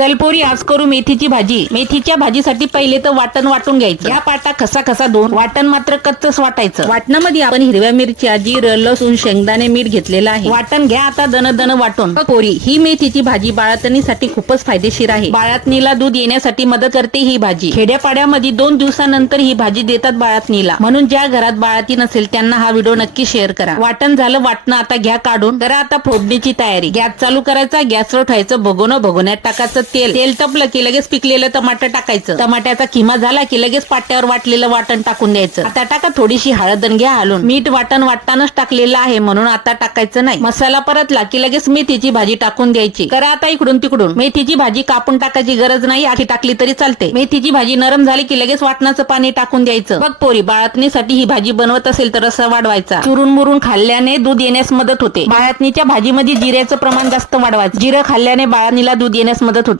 चल पोरी आज करू मेथीची भाजी. मेथीच्या भाजीसाठी पहिले तर वाटण वाटून घ्यायचं. या पाटा खसा खसा दोन वाटण मात्र कच्चच वाटायचं. वाटणामध्ये आपण हिरव्या मिरच्या जिरं लसूण शेंगदाणे मीठ घेतलेलं आहे. वाटण घ्या आता दन दन वाटून पोरी ही मेथीची भाजी बाळातणीसाठी खूपच फायदेशीर आहे. बाळातणीला दूध येण्यासाठी मदत करते ही भाजी. खेड्यापाड्यामध्ये दोन दिवसानंतर ही भाजी देतात बाळातणीला. म्हणून ज्या घरात बाळाती नसेल त्यांना हा व्हिडिओ नक्की शेअर करा. वाटण झालं वाटणं आता घ्या काढून. करा आता फोडणीची तयारी. गॅस चालू करायचा गॅसवर ठेवायचं भगोन भगोन्यात टाकायचं तेल. तेल तपलं की लगेच पिकलेलं टमाटर टाकायचं. टमाट्याचा किमा झाला की लगेच पाट्यावर वाटलेलं वाटण टाकून द्यायचं. आता टाका थोडीशी हळद घ्या हालून मीठ वाटण वाटतानाच टाकलेलं आहे म्हणून आता टाकायचं नाही. मसाला परतला की लगेच मेथीची भाजी टाकून द्यायची. करा आता इकडून तिकडून. मेथीची भाजी कापून टाकायची गरज नाही. आखी टाकली तरी चालते. मेथीची भाजी नरम झाली की लगेच वाटणाचं पाणी टाकून द्यायचं. बघ पोरी बाळातणीसाठी ही भाजी बनवत असेल तर रस्सा वाढवायचा. चुरून मुरून खाल्ल्याने दूध येण्यास मदत होते. बाळातणीच्या भाजीमध्ये जिऱ्याचं प्रमाण जास्त वाढवायचं. जिरं खाल्ल्याने बाळानीला दूध येण्यास मदत होते.